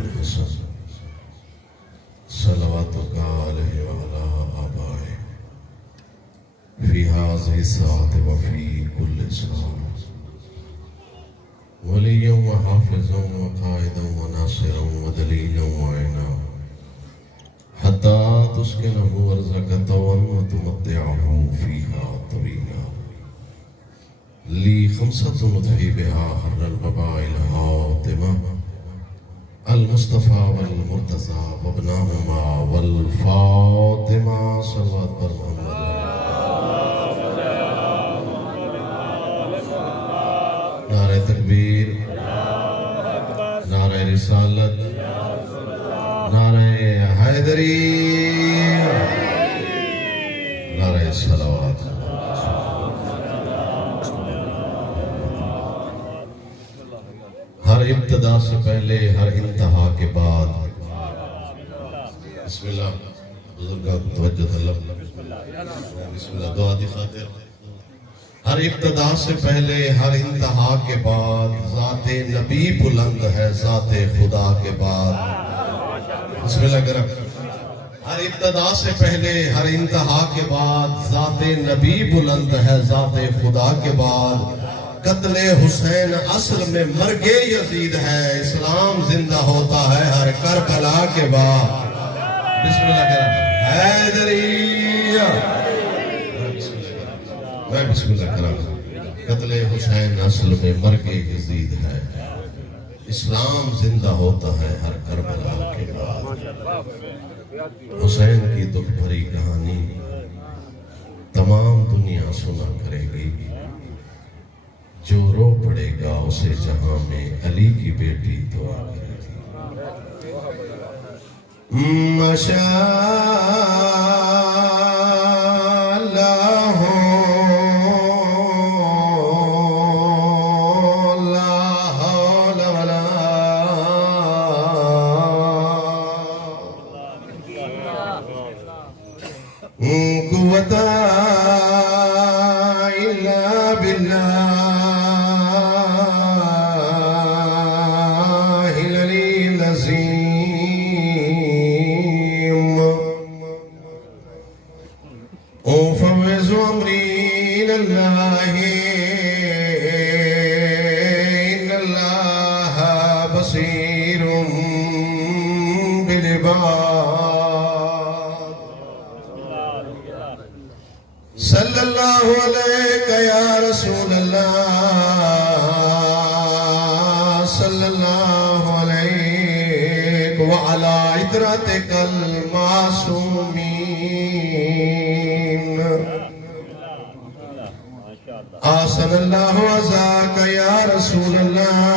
الحسن صلواتك عليه وعلى آبائه في هذه الساعة وفي كل ساعة وليا وحافظا وقائدا وناصرا ودليلا وعينا حتى تسكنه أرضك طوعا وتمتعه فيها طويلا لي خمسة نطفي بها حر الوباء الهاطمة المصطفى والمرتضى وابناهما والفاطمة صلوات بر محمد نعرہ تکبیر، نعرہ رسالت، نعرہ حیدری، نعرہ صلوات۔ ہر ابتدا سے پہلے ہر انتہا کے بعد بسم اللہ بزرگاں کو توجہ طلب بسم اللہ دعا دی خاطر ہر ابتدا سے پہلے ہر انتہا کے بعد ذات نبی بلند ہے ذات خدا کے بعد بسم اللہ کرم ہر ابتدا سے پہلے ہر انتہا کے بعد ذات نبی بلند ہے ذات خدا کے بعد قتل حسین اصل میں مرگ یزید ہے اسلام زندہ ہوتا ہے ہر کربلا کے بعد بسم اللہ کرم حیدریہ میں بسم اللہ کرم قتل حسین اصل میں مرگ یزید ہے اسلام زندہ ہوتا ہے ہر کربلا کے بعد حسین کی دکھ بھری کہانی تمام دنیا سنا کرے گی جو رو پڑے گا اسے جہاں میں علی کی بیٹی دعا کرے گی ماشاءاللہ لا حول ولا قوت الا باللہ أفوز أمري إلى الله إن الله بصير بالعباد صلى الله عليك يا رسول الله صلى الله عليك وعلى عترتك المعصومين آسن اللہ عزاک یا رسول اللہ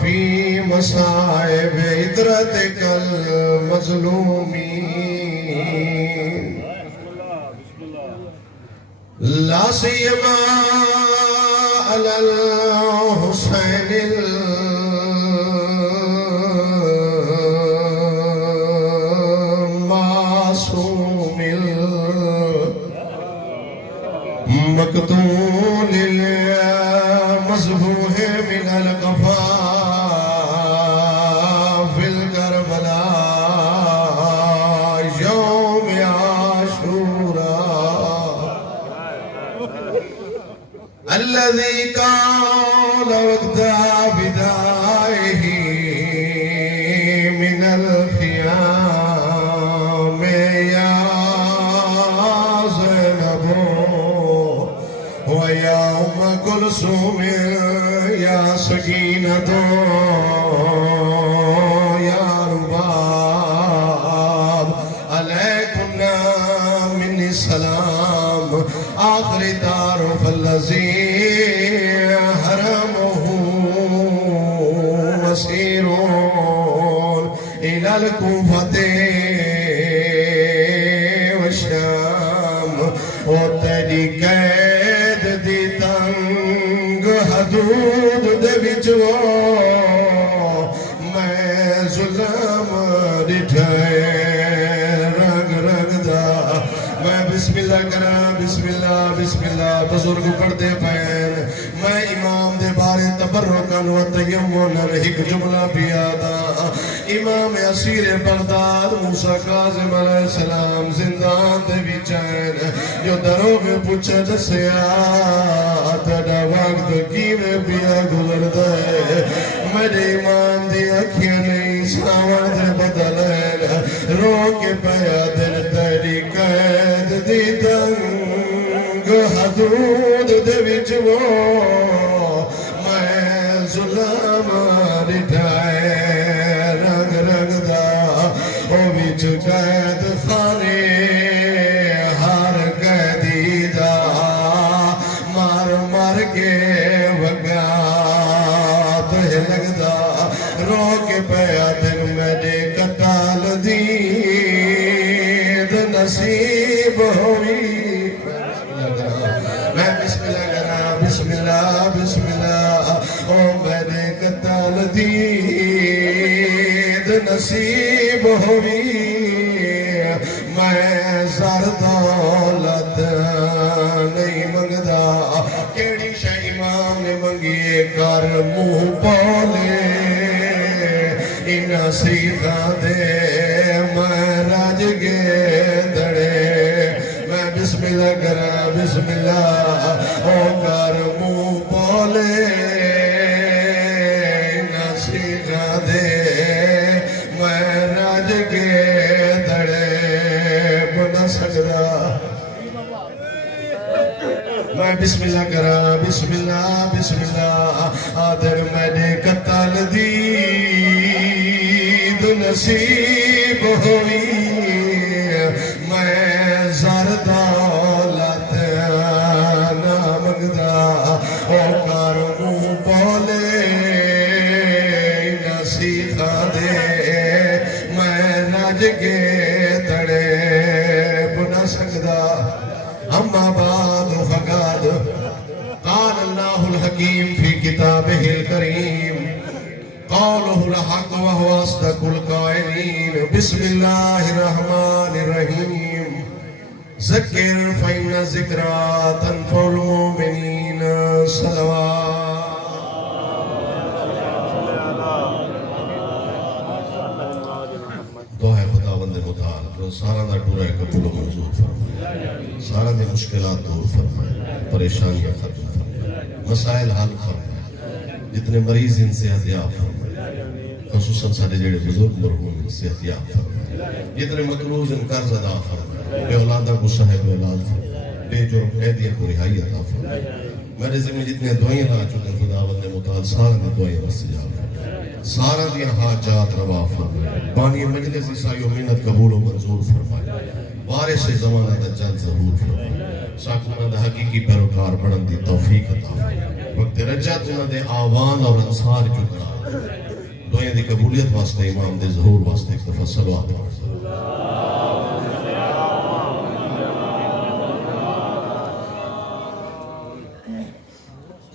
فی مصائب عدرتک المظلومین لا سیما علی الحسین مقتول المذبوح من القفا في الكربلاء يوم عاشوراء الذي كان وقت بدائه من الخيام يا زينب ويا أم كلثوم يا سكينة يا رباب عليكنا مني السلام آخر تعرف الذي حرمه مسير إلى الكوفة والشام وتدي قید دی تنگ حدود دے وچوں میں ظلم ڈٹھائے رنگ رنگ دا میں بسم اللہ کرا بسم اللہ بزرگ پڑھ دے پین میں امام دے بارے تبرکن و تیمن ایک جملہ پیادا امام اسیر بغداد موسیٰ کاظم علیہ السلام زندان دے وچین جو دروغ پوچھے دسیا تیرا وقت کیویں پیا گزر دے میرے ایمان دی اکھیاں نہیں ساواں دے بدلین رو کے پیا دل تیری قید دی دنگ حدود دے وچ وہ میں ظلم ڈٹھائے رنگ رنگ دا او وچ قید خانے ہر قیدی دا مار مار کے وگا تو لگدا رو کے پیا دل میرے قتال دی نصیب ہوئی میں بسم اللہ کرا بسم اللہ بسم اللہ او میرے قتال دی نصیب ہوئی میں زر دولت نہیں منگدا کیڑی شے امام نے منگی کر منہ پولے انہاں سیخاں دے میں راج گے دڑے میں بسم اللہ کرا بسم اللہ او کر منہ پولے انہاں سیخاں دے میں راج گے دڑے بنا سکدا میں بسم اللہ کرا بسم اللہ آدھر میں نے قتل دی نصیب ہوئی میں زر دولت نہ منگدا او کر منہ بولے نصیحاں دے میں رج کے تڑے بنا سکدا اما بعد فقد قال اللہ الحکیم فی کتابہ الکریم قوله الحق وهو أصدق القائلين بسم الله الرحمن الرحيم ذكر فإن الذكرى تنفع المؤمنين صلوات دعا خداوند متعال سارا دا ٹورا قبول و منظور فرمائے سارا دی مشکلات دور فرمائے پریشانیاں ختم فرمائے مسائل حل فرمائے جتنے مریض ان سے ہدیاب فرمائے خصوصاً سارے جڑے بزرگ مرحوم ان سے ہدیاب فرمائے جتنے مقروض ان قرض ادا فرمائے بے اولادہ کو صاحب اولاد فرمائے بے جرم قیدیوں کو رہائی عطا فرمائے میرے ذمہ جتنے دعائیں لا چکے خداوند متعال سارا دی دعائیں مستجاب فرمائے سارا دی حاجات روا فرمائے بانی مجلس عیسائی و منت قبول و منظور فرمائے وارث زمانہ دجال ظہور فرمائے ساکھنا دا حقیقی پیروکار بڑھن دی توفیق عطا فرمائے وقت رجعت انہوں دے آوان اور انصار جکرا دعائیں دی قبولیت واسطے امام دے ظہور واسطے ایک دفعہ صلوات واسطے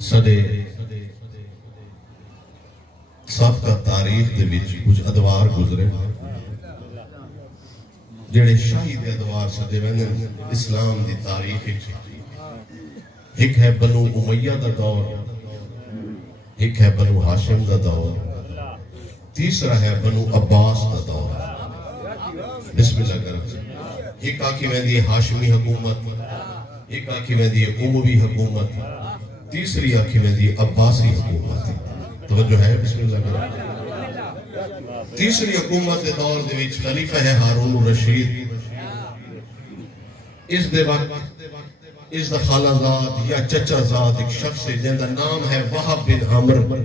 سدے سابقہ تاریخ دے وچ کچھ ادوار گزرے جڑے شہید ادوار سدے ویندے اسلام دی تاریخ ایک ہے بنو امیہ دا دور ایک ہے بنو ہاشم دا دور تیسرا ہے بنو عباس دا دور بسم اللہ کرم ایک آنکھی ویندی ہاشمی حکومت ایک آنکھی ویندی اموی حکومت تیسری آنکھی ویندی عباسی حکومت توجہ ہے بسم اللہ کرم تیسری حکومت دے دور دے وچ خلیفہ ہے ہارون الرشید اس دے وقت اس دا خالہ زاد یا چچا زاد ایک شخص ہے جن دا نام ہے وہب بن عمر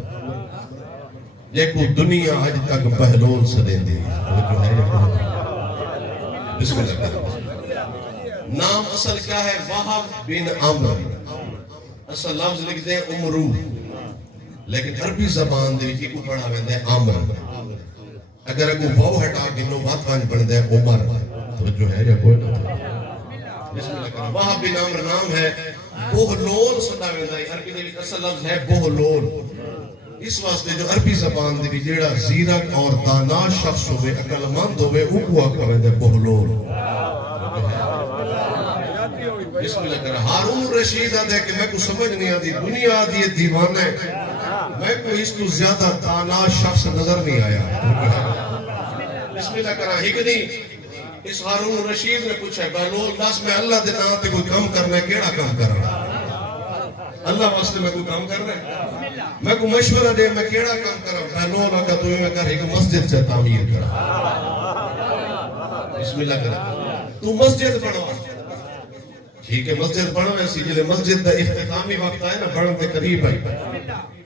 لیکن دنیا آج تک بہلول سدین دی بسم اللہ کرم نام اصل کیا ہے وہب بن عمر اصل لفظ لکھتے ہیں عمرو لیکن عربی زبان دے کی کو پڑھا ویندے عمر اگر اگو واو ہٹا کے نو بات وانج پڑھتے ہیں عمر توجہ ہے یا کوئی نہ بسم اللہ کرم وہب بن عمر نام ہے بہلول سدا ویندہ ہے عربی دے اصل لفظ ہے بہلول اس واسطے جو عربی زبان دے جیڑا زیرک اور دانا شخص ہوئے عقل مند ہوئے اوکو آکھا ویندے بہلول بسم اللہ کرم ہارون رشید آدھے کہ میں کو سمجھ نہیں آدھی دنیا آدھی دیوانے میں کو اس تو زیادہ تانا شخص نظر نہیں آیا. بسم اللہ کرا ہی کہ نہیں. اس ہارون رشید نے پوچھا بہلول دس میں اللہ دے نام تے کوئی کام کرنا ہے کیڑا کام کرنا اللہ واسطے میں کوئی کام کرنا ہے میں کو مشورہ دے میں کیڑا کام کرا بہلول آقا تو میں کر ایک مسجد سے تعمیر کرا. بسم اللہ کرا تو مسجد بنوا ٹھیک ہے مسجد بنو ایسی جلے مسجد دا اختتامی وقت آئے نا بڑھن دے قریب آئی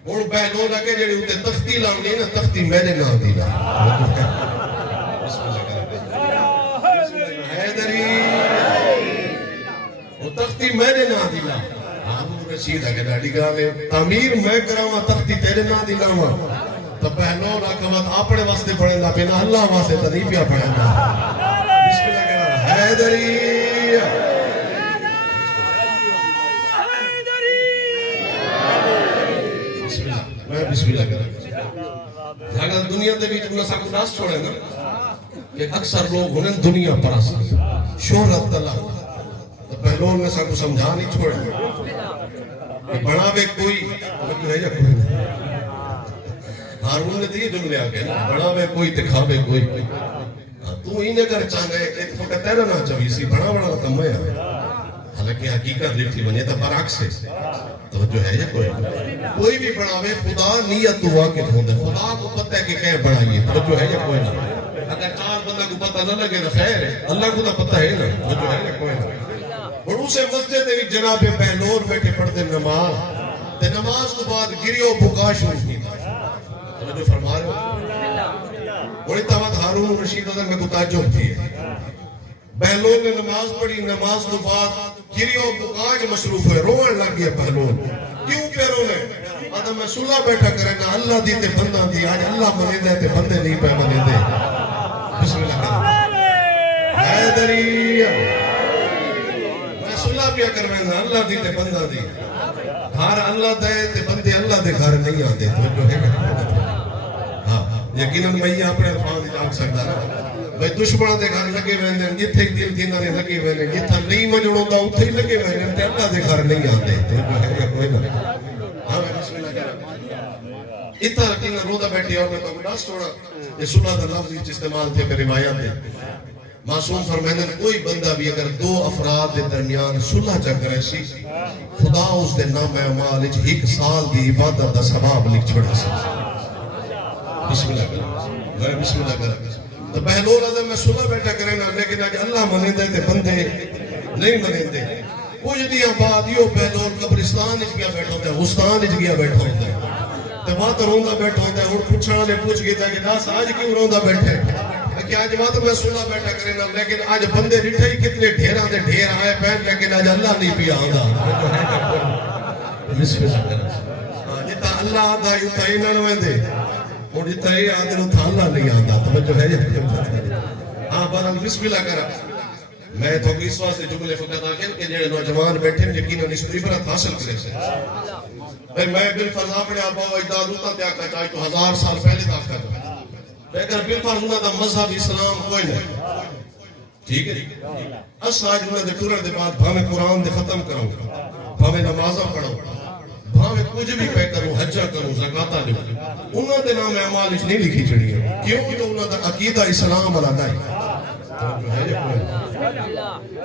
اور بہلول آگے جڑے ہوتے تختی لانگی نا تختی میرے نام دیلا. بسم اللہ کرا حیدری وہ تختی میرے نام دیلا. ہارون رشید آگے ڈاڑی گالے تعمیر میں کراؤں تختی تیرے نام دیلا ہوں تو بہلول آگے بات اپنے واسطے پڑھیں گا پینا اللہ واسطے تنہی پیا پڑھیں گا. بسم اللہ کرا حیدری بسم اللہ کریں اگر دنیا دے بیچ انہوں ساکو راست چھوڑے نا کہ اکثر لوگ انہیں دنیا پرست شہرت طلب تو بہلول نے ساکو سمجھا نہیں چھوڑے کہ بڑھاوے کوئی جو ہے یا کوئی نہیں. ہارون نے دیئے جملے آگے بڑھاوے کوئی دکھاوے کوئی تو ہی نگر چاہنے ایک فکر تیرا نہ چاہیے سی بڑا بڑا کم ہے حالانکہ حقیقت دیکھتی بنی تو برعکس ہے توجہ ہے یا کوئی بھی بڑھاوے خدا نیت تو واقف ہوندے خدا کو پتہ ہے کہ کہے بڑھائیے توجہ ہے یا کوئی نہ اگر چار بندہ کو پتہ نہ لگے تو خیر ہے اللہ کو تو پتہ ہے نا توجہ ہے یا کوئی نہ. اور اسے مسجد میں جناب بہلول بیٹھے پڑھتے نماز تے نماز کو بعد گریو بکا شروع کی توجہ فرما رہے ہو. اور اتوات ہارون رشید ادھر میں کو تعجب تھی بہلول نے نماز پڑھی نماز کو بعد گریو بکاج مصروف ہوئے روان لگ گیا بہلول کیوں پہ رونے آدھا میں صلح بیٹھا کرے نا اللہ دی تے بندہ دی آج اللہ منے دے تے بندے نہیں پہ منے دے. بسم اللہ کریں حیدری میں صلح پیا کروے نا اللہ دی تے بندہ دی گھر اللہ دے تے بندے اللہ دے گھر نہیں آتے تو جو ہے ہاں یقیناً میں یہ اپنے الفاظ جان سکتا نا بھئی دشمنوں دے گھر لگے ہوئے ہیں جتھے دل تھیندہ نے لگے ہوئے ہیں جتھا نہیں مجھڑوں دا اتھے ہی لگے ہوئے ہیں تے اللہ دے گھر نہیں آتے تو جو ہے یا کوئی نہ ہاں میں بسم اللہ کرا اتھا رکھینا روزہ بیٹھی اور میں تو گناس چھوڑا یہ صلح دا لفظ استعمال تھے پہ روایات دے معصوم فرمائندہ کوئی بندہ بھی اگر دو افراد دے درمیان صلح چا کرے سی خدا اس دے نام اعمال ایک سال دی عبادت دا ثواب لکھ چھوڑا سی. بسم اللہ کرا بسم اللہ کرا تو بہلول آدھا میں صلح بیٹھا کریں نا لیکن آج اللہ منے دے تے بندے نہیں منے دے کچھ دیاں بعد یہ بہلول قبرستان اچ گیا بیٹھا ہوتا ہے غستان اچ گیا بیٹھا ہوتا ہے تو وہاں تو روندہ بیٹھا ہوتا ہے اور پوچھنا لے پوچھ گیا تھا کہ ناس آج کیوں روندہ بیٹھے کہ آج وہاں تو میں صلح بیٹھا کریں نا لیکن آج بندے رٹھے ہی کتنے ڈھیران دے ڈھیر آئے پہن لیکن آج اللہ نہیں پیا آدھا. بسم اللہ کریں جتا اللہ آدھا یتا ہی ننوے دے اور جتا ہی آدھر اتھا اللہ نہیں آدھا توجہ ہے ہاں بارم بسم اللہ کرا. میں تو اس واسطے جملے فقط آگئے کہ جنہے نوجوان بیٹھے ہیں یقیناً اس عبرت حاصل کرے سے میں بالفرض اپنے آبا و اجداد ہوتا تھا کہ چاہے تو 1000 سال پہلے تھا کرتا لیکن بالفرض ہونا تھا مذہب اسلام کوئی نہیں ٹھیک ہے اس آج انہیں دے ٹورر دے بعد بھامے قرآن دے ختم کروں بھامے نمازہ پڑھوں بھامے کچھ بھی پہ کروں حجہ کروں زکاة دوں انہوں دے نام اعمال اس نہیں لکھی چڑی ہے کیوں جو انہوں دا عقیدہ اسلام والا نہیں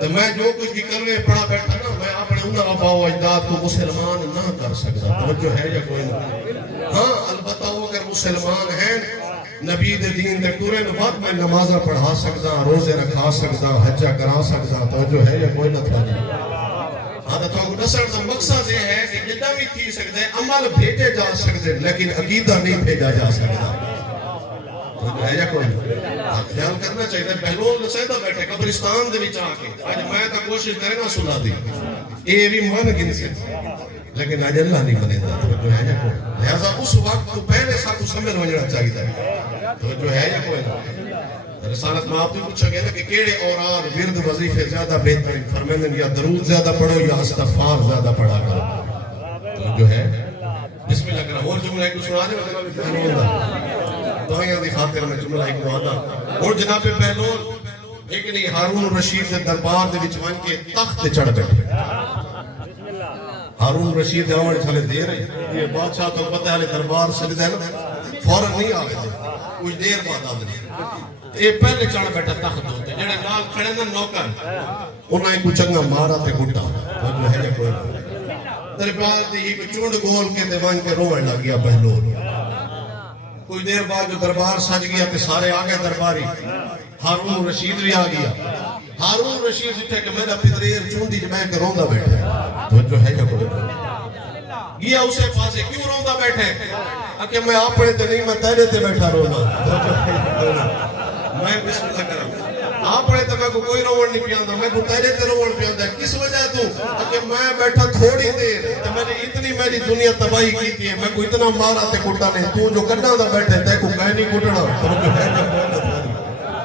تو میں جو کچھ بھی کرنے پڑھا بیٹھا نا میں اپنے انہوں آبا و اجداد کو مسلمان نہ کر سکتا توجہ ہے یا کوئی نہیں. ہاں البتہ وہ اگر مسلمان ہیں نبی دے دین دے پورے وقت میں نمازہ پڑھا سکتا روزے رکھا سکتا حجہ کرا سکتا توجہ ہے یا کوئی نہ تھا ہاں تو آپ کو نصر دا مقصد یہ ہے کہ جتنا بھی کی سکتے ہیں عمل بھیجے جا سکتے ہیں لیکن عقیدہ نہیں بھیجا جا سکتا توجہ ہے یا کوئی خیال کرنا چاہیے بہلول سیدہ بیٹھے قبرستان دے وچ آ کے آج میں تو کوشش کرے نا سنا دی اے بھی من گن سے لیکن آج اللہ نہیں بنے دا توجہ ہے یا کوئی لہذا اس وقت تو پہلے ساتھ کو سمجھ ہونا چاہیے توجہ ہے یا کوئی رسالت میں آپ بھی پوچھا گیا کہ کیڑے اوراد ورد وظیفے زیادہ بہترین فرمائندن یا درود زیادہ پڑھو یا استغفار زیادہ پڑھا کرو توجہ ہے بسم اللہ کرنا اور جملہ ایک سنا دے دعائیاں دی خاطر میں جملہ ایک دعا دا اور جناب بہلول ایک نہیں ہارون رشید کے دربار دے وچ ون کے تخت چڑھ بیٹھے ہارون رشید آمن چھلے دے رہے یہ بادشاہ تو پتہ ہے دربار سجدہ ہے فوراں نہیں آگئے تھے کچھ دیر بعد آدھے یہ پہلے چڑھ بیٹھا تخت ہوتے جڑے نال کھڑے نا نوکر انہیں کو چنگا مارا تے گھٹا جو ہے کوئی دربار دی ہی کو چونڈ گول کے دیوان کے روڑ لگ گیا بہلول کچھ دیر بعد جو دربار سج گیا تے سارے آگئے درباری ہارون رشید بھی آگیا ہارون رشید جتھے کہ میرا پدریر چوندی جمعہ کے روندہ بیٹھے تو جو ہے کوئی گیا اسے پاسے کیوں روندہ بیٹھے کہ میں اپنے تے نہیں میں تیرے تے بیٹھا روندہ میں بسم اللہ کرم اپنے تے میں کوئی روڑ نہیں پیاندہ میں کو تیرے تے روڑ پیاندہ کس وجہ تو کہ میں بیٹھا تھوڑی دیر تے میں نے اتنی میری دنیا تباہی کی تھی میں کو اتنا مارا تے کٹا نہیں تو جو کٹنا دا بیٹھے تے کو کہیں نہیں کٹنا تو جو ہے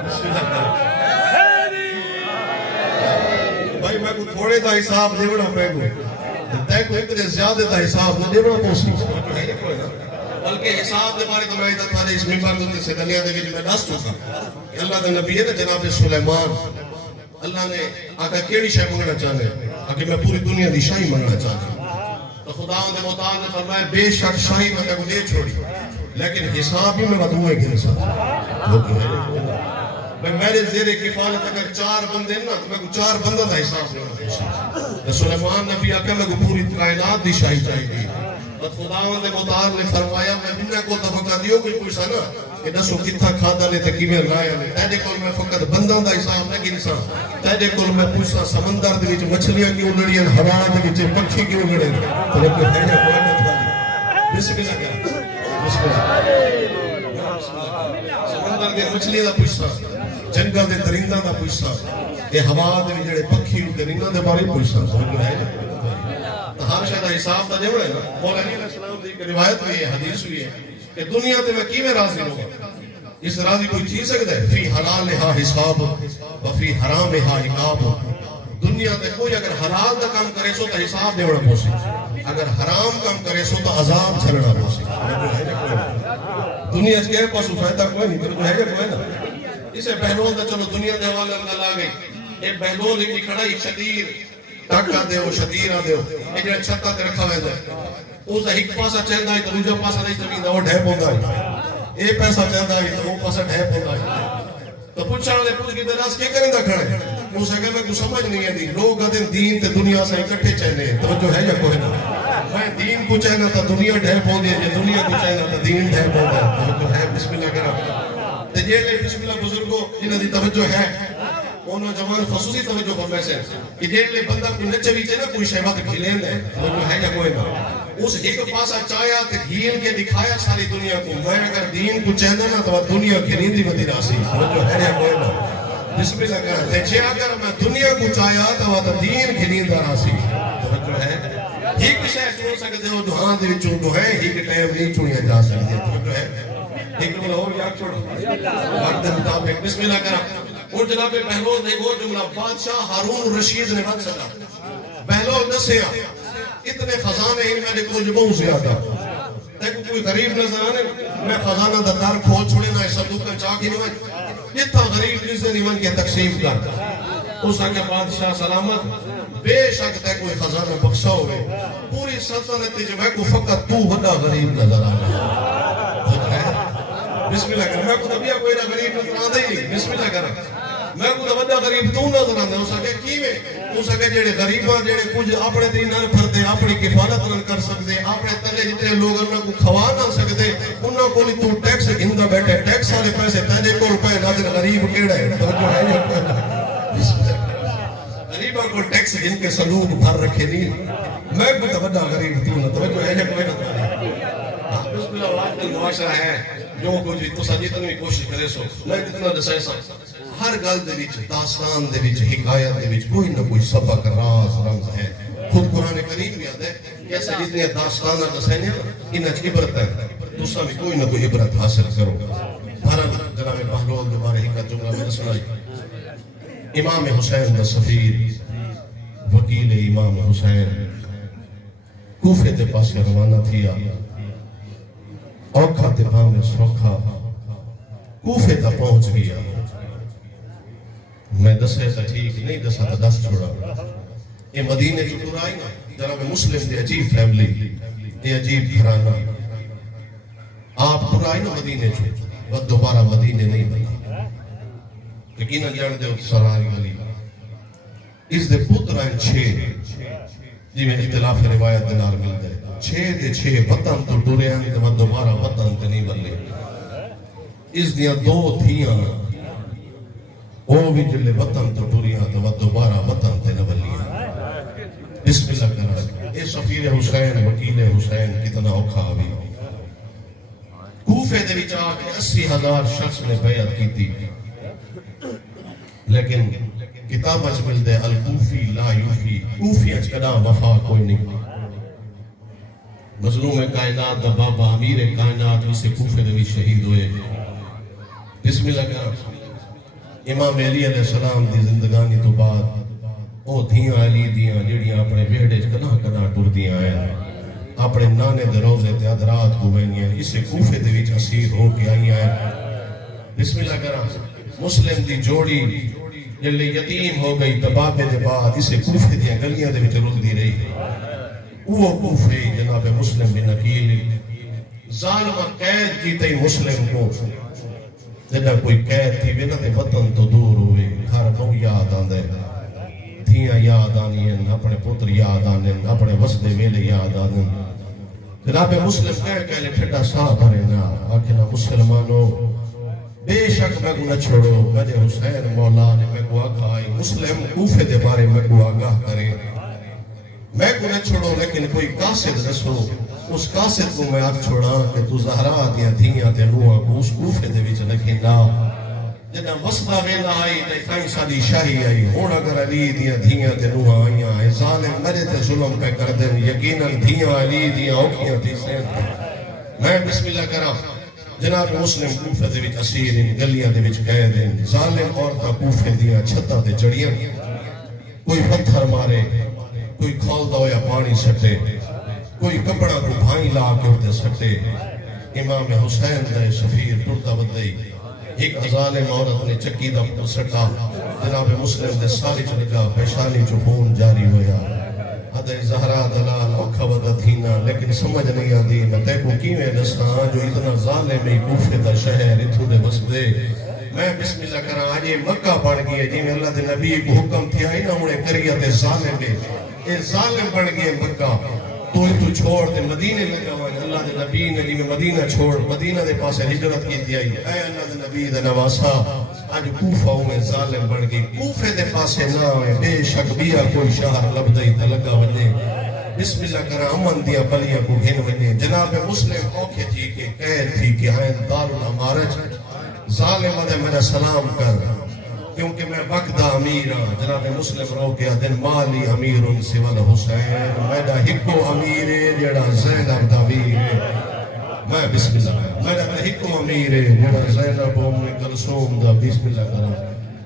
بسم اللہ کرم بھائی میں کو تھوڑے دا حساب دیوڑا پہ کو تے کو اتنے زیادہ دا حساب نہ دیوڑا پوسی بلکہ حساب دے بارے تو میں ادھر تھا اس ممبر دوتے سے دنیا دے جو میں دس چکا کہ اللہ دے نبی ہے نا جناب سلیمان اللہ نے آقا کیڑی شاہ منگنا چاہنے آقا میں پوری دنیا دی شاہی منگنا چاہنے تو خدا دے مطال نے فرمایا بے شک شاہی میں کو دے چھوڑی لیکن حساب ہی میں بدوئے گھر سا میرے زیر کفالت اگر 4 بندے نا تو میں کو 4 بندہ دا حساب دینا سلیمان نبی آقا میں کو پوری کائنات دی شاہی چاہی دی خداوند مطال نے فرمایا میں دنیا کو تفقہ دیو کوئی پوچھا نا کہ دسو کتھا کھادا لے تے کیویں لایا لے تیرے کول میں فقط بنداں دا حساب نہ گنساں تیرے کول میں پوچھاں سمندر دے وچ مچھلیاں کیوں لڑیاں ہوا دے وچ پکھی کیوں لڑے تے کوئی ہے نہ کوئی نہ بسم اللہ کر بسم اللہ سمندر دے مچھلیاں دا پوچھاں جنگل دے درنداں دا پوچھاں تے ہوا دے جڑے پکھی درنداں دے بارے پوچھاں کوئی ہے ہر شاید حساب دا جوڑے نا مولا علیہ السلام دی روایت بھی ہے حدیث بھی ہے کہ دنیا تے میں کی میں راضی ہوگا اس راضی کوئی چیز سکتا ہے فی حلال ہا حساب و فی حرام ہا عقاب دنیا تے کوئی اگر حلال دا کام کرے سو تا حساب دیوڑا پوسی اگر حرام کام کرے سو تا عذاب چھلنا پوسی دنیا کے پاسو فائدہ کوئی نہیں تو ہے کوئی نا اسے بہلول دا چلو دنیا دے حوالے اللہ لا گئی ایک بہلول ایک کھڑا ایک شدیر ٹاکا دے ہو شدیر آ دے ہو یہ جو چھتا تے رکھا ہوئے دے اسے ایک پاسا چاہتا ہے تو دوجا پاسا نہیں زمین دا وہ ڈھیپ ہوتا ہے یہ پیسہ چاہتا ہے تو وہ پاسا ڈھیپ ہوتا ہے تو پوچھا لے پوچھ کی دراز کیا کریں دا کھڑے اسے کہ میں کو سمجھ نہیں ہے دی لوگ آدھیں دین تے دنیا سے اکٹھے چاہنے تو جو ہے یا کوئی نا میں دین کو چاہنا تھا دنیا ڈھیپ ہو دی ہے دنیا کو چاہنا تھا دین ڈھیپ ہو دی ہے تو ہے بسم اللہ کرا تے یہ لے بسم اللہ بزرگوں جنہ دی توجہ ہے انہوں جوان خصوصی توجہ پر میں سے کہ جیل لے بندہ کوئی نچے بھی چاہنا کوئی شہبات کھلین دے توجہ ہے یا کوئی نا اس ایک پاسا چاہیا تے گھیل کے دکھایا ساری دنیا کو میں اگر دین کو چاہنا نا تو دنیا گھلین دی بدی راسی توجہ ہے یا کوئی نا بسم اللہ کہا تے جے اگر میں دنیا کو چاہیا تو دین گھلین دا راسی توجہ ہے ایک شہر چون سکتے ہو دہاں دے وچوں جو ہے ایک ٹائم نہیں چونیا جا سکتے توجہ ہے ایک ملہ اور یاد چھوڑو وقت مطابق بسم اللہ کرا اور جناب بہلول نے وہ جملہ بادشاہ ہارون رشید نے بات سکا بہلول نسیا اتنے خزانے ہیں میں نے کچھ بہت زیادہ دیکھو کوئی غریب نظر آنے میں خزانہ دا دار کھول چھوڑے نہ صندوق کا چاک ہی نہیں جتنا غریب نظر نہیں من کے تقسیم کر اس آگے بادشاہ سلامت بے شک تے کوئی خزانہ بخشا ہوئے پوری سلطنت جو میں کو فقط تو بڑا غریب نظر آنے بسم اللہ کر میں کو تبیا کوئی نہ غریب نظر آنے ہی نہیں بسم اللہ کر میں کو بڑا غریب تو نظر آنے اس آگے کی میں اس آگے جڑے غریباں جڑے کچھ اپنے دین نہ پھردے اپنی کفالت نہ کر سکتے اپنے تلے جتنے لوگ انہاں کو کھوا نہ سکتے انہاں کو تو ٹیکس گھندا بیٹھے ٹیکس والے پیسے تیرے کول پے نہ غریب کیڑا ہے توجہ ہے بسم اللہ غریباں کو ٹیکس گھن کے صندوق بھر رکھے نہیں میں کو بڑا غریب تو نہ توجہ ہے کوئی نہ بسم اللہ واقعی معاشرہ ہے جو کچھ تو سجیتنی کوشش کرے سو میں کتنا دسائے سا ہر گل دے وچ داستان دے وچ حکایت دے وچ کوئی نہ کوئی سبق راز رمز ہے خود قرآن کریم بھی آتا ہے کہ ایسے جتنے داستان دسائے ہیں انہاں چ عبرت ہے دوسرا بھی کوئی نہ کوئی عبرت حاصل کرو بہرحال جناب بہلول دوبارہ ہی کا جملہ میں سنائی امام حسین دا سفیر وکیل امام حسین کوفے دے پاس روانہ تھیا اوکھا تے میں سوکھا کوفے تا پہنچ گیا میں دسے تا ٹھیک نہیں دسا تا دس چھوڑا یہ مدینے کی ٹور آئی نا جناب مسلم دی عجیب فیملی، یہ عجیب گھرانہ، آپ پرائی نا مدینے چھو بس دوبارہ مدینے نہیں بنا، یقیناً جان دے سراری گلی اس دے پتر ہیں 6 جی میں اختلاف روایت دنار مل دے 6 دے 6 وطن تو ٹورے ہیں تو دوبارہ وطن تے نہیں بلے، اس دیا 2 تھیاں وہ بھی جلے وطن تو ٹوریاں تو دوبارہ وطن تے نہ بلیاں۔ بسم اللہ کرنا، اے سفیر حسین وکیل حسین کتنا اوکھا بھی، کوفے دے وچ آ کے 80,000 شخص نے بیعت کی تھی، لیکن کتاب اچ مل دے الکوفی لا یوفی، کوفی اچ کدا وفا کوئی نہیں۔ مظلوم کائنات دا بابا امیر کائنات اسے کوفے دے وچ شہید ہوئے۔ بسم اللہ کرنا، امام علی علیہ السلام دی زندگانی تو بعد او دھیاں علی دیاں جڑیاں اپنے ویڑے کنا کنا ٹر دیاں ہیں، اپنے نانے دے روزے تے ادرات کو وینیاں، اسے کوفے دے وچ اسیر ہو کے آئی ہیں۔ بسم اللہ کرا، مسلم دی جوڑی جلے یتیم ہو گئی تبابے دے بعد اسے کوفے دیاں گلیاں دے وچ رل دی رہی، وہ کوفے جناب مسلم بن عقیل ظالمہ قید کی تے مسلم کو، جنہا کوئی قید تھی بنا تے وطن تو دور ہوئے، گھر نو یاد آندے، دھیاں یاد آنی ہیں، اپنے پتر یاد آنے، اپنے وسدے ویلے یاد آنے۔ جناب مسلم کہہ لے ٹھٹا ساہ بھرے نا، آکھنا مسلمانوں بے شک میں کو نہ چھوڑو، مجھے حسین مولا نے میں کو آگاہ آئی، مسلم کوفے دے بارے میں کو آگاہ کرے، میں کو نہ چھوڑو لیکن کوئی قاصد رسو، اس قاصد کو میں آگ چھوڑا کہ تو زہرا دیا دھیاں تے نوہ کو اس کوفے دے وچ رکھینا۔ جنہاں وسطہ ویلا آئی تے کئی ساری شاہی آئی، ہون اگر علی دیا دھیاں تے نوہ آئیاں، اے ظالم مرے تے ظلم پہ کر دیں، یقیناً دھیاں علی دیا اوکھیاں تھی سین۔ میں بسم اللہ کرا، جناب مسلم کوفے دے وچ اسیر ان گلیاں دے وچ قید ہیں، ظالم عورتاں کوفے دیا چھتاں تے چڑھیاں، کوئی پتھر مارے، کوئی کھولدا ہویا پانی سٹے، کوئی کپڑا کو بھائی لا کے ہوتے سٹے۔ امام حسین دے سفیر ٹرتا بدئی، ایک ظالم عورت نے چکی دا سٹا، جناب مسلم دے ساری چلگا پیشانی جو خون جاری ہویا، حد زہرا دلال اوکھا ودا تھینا، لیکن سمجھ نہیں آدھی نہ تے کو کیویں دساں جو اتنا ظالم ہی کوفے دا شہر اتھو دے بس دے۔ میں بسم اللہ کرا، آج یہ مکہ بن گئی ہے، جی میں اللہ دے نبی کو حکم تھی آئی نا انہیں کریت ظالم دے، اے ظالم بن گئے مکہ، تو ہی چھوڑ دے مدینے لگا ہوا ہے۔ اللہ دے نبی نے جی میں مدینہ چھوڑ، مدینہ دے پاسے ہجرت کی دی آئی، اے اللہ دے نبی دے نواسا، آج کوفہ میں ظالم بن گئی، کوفے دے پاسے نہ ہوئے، بے شک بیا کوئی شہر لب دئی تا لگا وجے، بسم اللہ کرا امن دیا بلیاں کو گھن وجے۔ جناب مسلم اوکھے تھی کہ قید تھی کہ آئین دارالعمارج، ظالم دے میرا سلام کر، کیونکہ میں وقت امیر ہاں۔ جناب مسلم رو گیا دن مالی امیر سوال حسین، میرا ہکو امیر ہے جڑا زینب دا ویر ہے۔ میں بسم اللہ کرا، میرا ہکو امیر ہے جڑا زینب ام کلثوم دا، بسم اللہ کرا،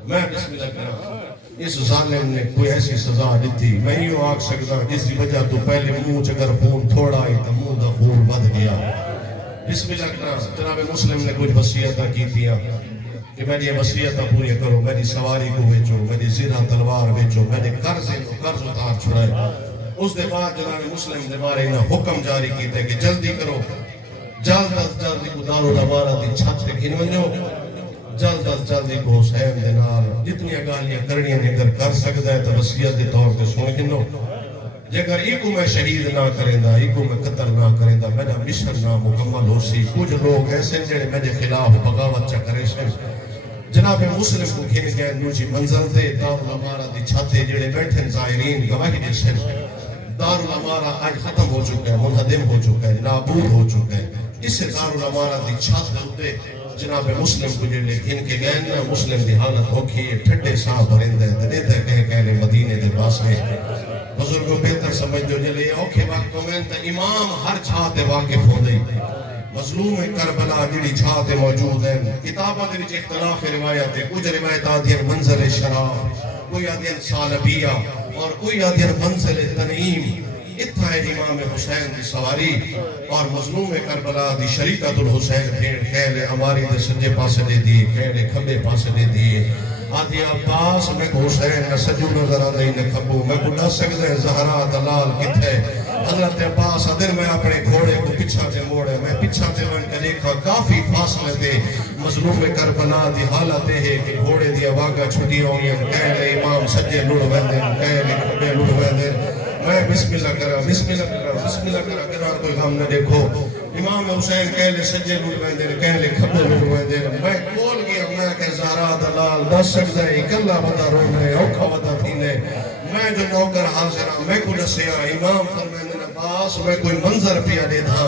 میں بسم اللہ کرا۔ اس ظالم نے کوئی ایسی سزا دیتی، میں یوں آگ سکتا جس کی وجہ تو پہلے منہ چکر خون تھوڑا ہی تو منہ دا خون بد گیا۔ بسم اللہ کرا، جناب مسلم نے کچھ وصیتاں کی دیا کہ میری وصیتاں پوری کرو، میری سواری کو بیچو، میری زیرہ تلوار بیچو، میرے قرض اتار چھڑائے۔ اس دے بعد جناب مسلم نے بارے انہا حکم جاری کیتے کہ جلدی کرو، جلد از جلدی کو دارالعمارہ دی چھت پہ گھن ونجو، جلد از جلدی کو حسین دے نال جتنی گالیاں کرنیاں اگر کر سکتا ہے تو وصیت دے طور پہ سن گنو، جگر ایکو میں شہید نہ کریں دا، ایکو میں قتل نہ کریں دا، میرا مشن نہ مکمل ہو سی۔ کچھ لوگ ایسے جڑے میرے خلاف بغاوت چا کرے سن، جناب مسلم کو گھن گئے نوچی منزل دے دارالعمارہ دی چھتے جڑے بیٹھن زائرین گواہی دے سن، دارالعمارہ آج ختم ہو چکا ہے، منہدم ہو چکا ہے، نابود ہو چکا ہے۔ اس سے دارالعمارہ دی چھت ہوتے جناب مسلم کو جڑے گھن کے گئے نا، مسلم دی حالت ہوکی ہے، ٹھٹے ساہ بھرندے دیتے کہنے مدینے دے پاس میں۔ بزرگوں بہتر سمجھ دو جلے اوکھے وقت میں تا امام ہر چھاتے واقف ہو دئی، مظلوم کربلا جڑی چھاتے موجود ہیں، کتابہ دے وچ اختلاف روایت ہے، کچھ روایت آدھی منظر شراف، کوئی آدھی سالبیہ اور کوئی آدھی منزل تنعیم۔ اتھا ہے امام حسین دی سواری اور مظلوم کربلا دی شریکت الحسین بھیڑ کہلے ہماری دے سجے پاسے دے دیئے، کہلے کھبے پاسے دے دیئے، آدھی عباس میں کو حسین نہ سجو نظر آدھے نہ کھبو میں کو نہ سکتے زہرا دلال کتھے حضرت عباس ادھر میں اپنے گھوڑے کو پچھا تے موڑے میں پچھا تے ون کے دیکھا کافی فاصلے تے مظلوم کربلا دی حالت ہے کہ گھوڑے دی آواگا چھٹی ہوئی ہیں کہلے امام سجے لڑ ویندے کہلے کھبے لڑ ویندے میں بسم اللہ کرا بسم اللہ کرا بسم اللہ کرا کرا کوئی غم نہ دیکھو امام حسین کہلے سجے لڑ ویندے کہلے کھبے لڑ ویندے میں کول گیا میں کہ زہرا دلال دس سکتا ہے کلا ودا رونے اوکھا ودا تھینے میں جو نوکر حاضر ہوں میں کو نسیا امام فرمائندے عباس میں کوئی منظر پیا دے تھا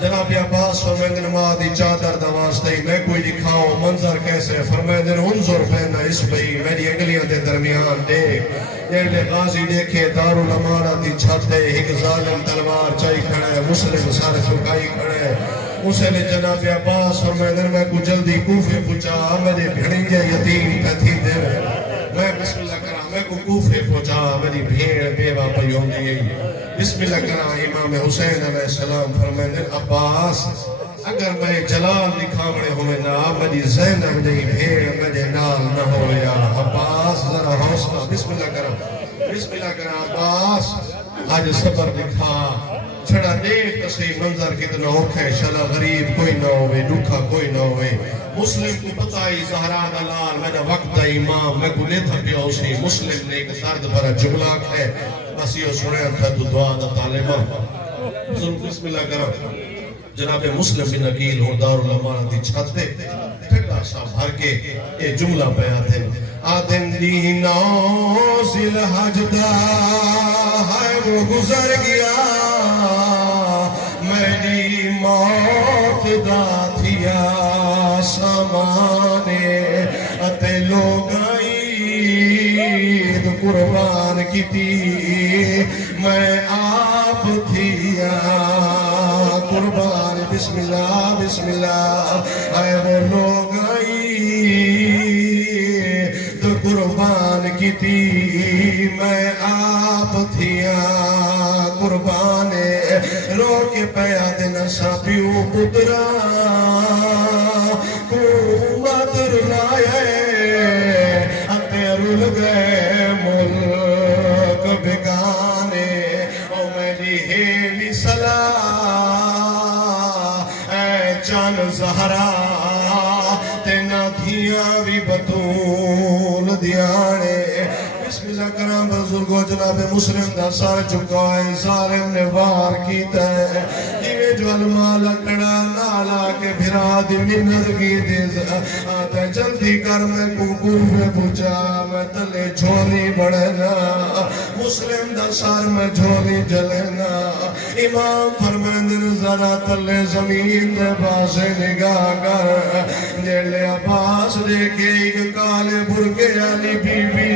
جناب عباس فرمائندے ماں دی چادر دواستے میں کوئی دکھاؤ منظر کیسے فرمائندے انظر بین اس بھئی میری انگلیاں دے درمیان دیکھ یہ غازی دیکھے دارالامانہ دی چھت ہے ایک ظالم تلوار چائی کھڑا ہے مسلم سارے چکائی کھڑے ہے اسے نے جناب عباس فرمائندے میں کو جلدی کوفے پوچھا میرے بھڑنگے یتیم کتھی دے میں بسم اللہ کرا میں کو کوفے پہنچا میری بھیڑ بیوہ پہ ہوندی ہے بسم اللہ کرا امام حسین علیہ السلام فرمائندے عباس اگر میں جلال دکھاوڑے ہوئے نا میری زینب دی بھیڑ میرے نال نہ ہویا عباس ذرا حوصلہ بسم اللہ کرا عباس آج صبر دکھا چھڑا دیکھ تسی منظر کتنا اوکھے شلا غریب کوئی نہ ہوئے دکھا کوئی نہ ہوئے مسلم کو پتائی زہرا دلال میرا وقت دا امام میں کو لیتا پیا اسی مسلم نے ایک درد بھرا جملہ ہے بس یہ سنے تھا تو دعا دا طالبہ بسم اللہ کرا جناب مسلم بن عقیل ہوں دارالامانہ دی چھت دے ٹھٹا سا بھر کے یہ جملہ پہ آدھن دی نوزل حجدہ ہے وہ گزر گیا میری موت دا تھیا سامانے اتے لوگ عید قربان کی تھی میں آپ تھیا قربان بسم اللہ اے وہ لوگ عید قربان کی تھی میں آپ تھیا قربان رو کے پیا دن سا پیو پترا کو مدر لائے اتے رل گئے ملک بگانے او میری ہیوی صلاح اے چان زہرا تینا دھیاں بھی بطول دیانے بسم اللہ کرام بزرگو جناب مسلم دا سار چکا ہے ظالم نے وار کیتا ہے یہ جو علماء لکڑا نالا کے بھرا دی منت کی دیز آتا جلدی کر میں کوکور پہ پوچھا میں تلے جھولی بڑھنا مسلم دا سار میں جھولی جلنا امام فرمائندن ذرا تلے زمین دے باسے نگاہ کر جیلے عباس دیکھے ایک کالے برکے علی بی بی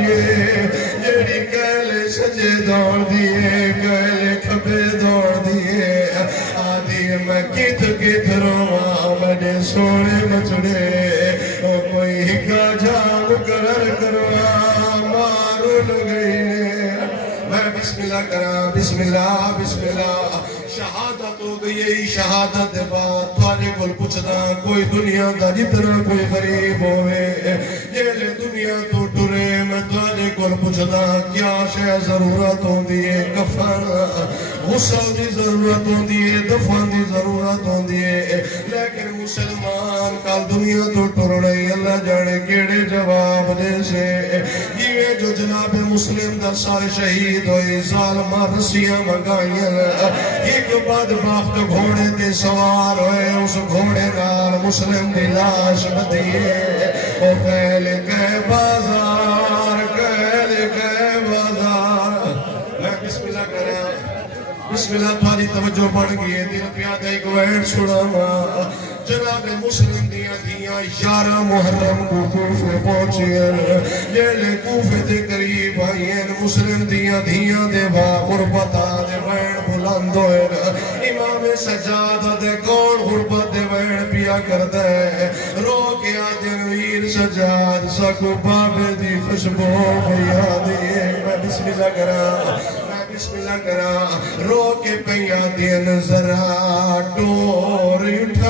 جیڑی کہلے سجے دوڑ دیئے کہلے کھبے دوڑ دیئے آدھی میں کت رواں مجھے سونے بچڑے کوئی ہکا جام قرار کروا مارو لگئی نے میں بسم اللہ کرا بسم اللہ شہادت ہو گئی شہادت بعد تھوڑے کل پچھدا کوئی دنیا دا جتنا کوئی غریب ہوئے جیلے دنیا تو ٹرے میں تھوڑے کل پچھدا کیا شے ضرورت ہوں دیئے کفن غسل دی ضرورت ہوں دیئے دفن دی ضرورت ہوں دیئے لیکن مسلمان کال دنیا تو ٹر رہی اللہ جانے کیڑے جواب دے سے یہ جو جناب مسلم در سارے شہید ہوئی ظالمہ رسیاں مگائیں ایک بدبخت گھوڑے تے سوار ہوئے اس گھوڑے نال مسلم دی لاش بدیے او کہل کے بازار میں بسم اللہ کریں بسم اللہ تھوڑی توجہ بڑھ گئی دل پیادہ ایک ویڈ چھوڑا ماں جناب مسلم دیاں 11 محرم کو کوفے پہنچیں جیلے کوفے دے قریب آئین مسلم دیاں دے غربتہ دے وین بلند ہوئے امام سجادہ دے کون غربت دے وین پیا کر دے رو کے آجن ویر سجاد سکو بابے دی خوشبو بھیا دیئے میں بسم اللہ کرا بسم اللہ کرا رو کے پیا دین ذرا ڈور اٹھا